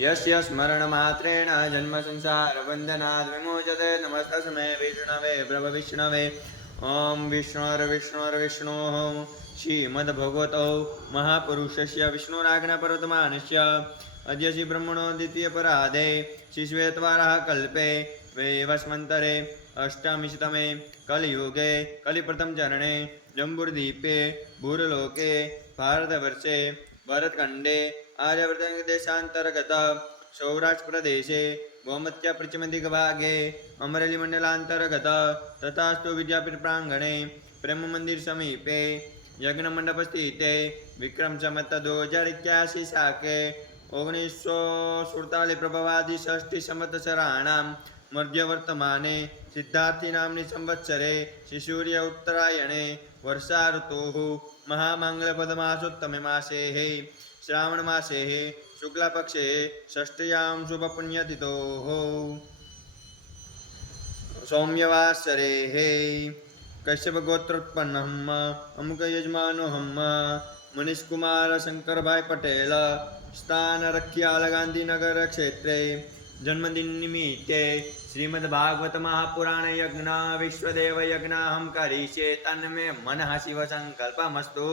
यस्य स्मरणमात्रेण जन्मसंसारबन्धनात् विमोचते नमस्तस्मै विष्णवे, प्रभविष्णवे। ॐ विष्णोर्विष्णोर्विष्णोः श्रीमद्भगवतौ महापुरुषस्य से अद्य श्रीब्रह्मणो द्वितीयपराधे, श्रीश्वेत्वारः कल्पे। वैवस्मन्तरे अष्टमिशतमे कलियुगे कलिप्रथमचरणे जम्बुर्दीपे, भूरलोके, भारतवर्षे, भरतखण्डे आर्यवर्तदेशान्तर्गत सौराष्ट्रप्रदेशे गोमत्यापृचमदिगभागे अमरेलीमण्डलान्तर्गत, तथास्तु विद्यापीठप्राङ्गणे प्रेममन्दिरसमीपे यज्ञमण्डपस्थिते विक्रमसम्मत दो हज़ार इक्यासी सुड़तालीस प्रभवादि षष्टि संवत्सराणां मध्यवर्तमाने सिद्धार्थिनाम्नि संवत्सरे शिशूर्य उत्तरायणे वर्षा ऋतुः महामङ्गलपदमासोत्तमे मासेः, श्रावणमासेः, शुक्लपक्षे शुभपुण्यतिथोः। सौम्यवासरेः कश्यपगोत्रोत्पन्नः अमुकयजमानोऽहं मनीषकुमार शङ्करभाई पटेल स्थानरख्याल गान्धीनगरक्षेत्रे जन्मदिननिमित्ते श्रीमद्भागवत महापुराण यज्ञ विश्वदेव यज्ञ हम करीष्ये तन्मे मन शिव शिवसङ्कल्पमस्तु।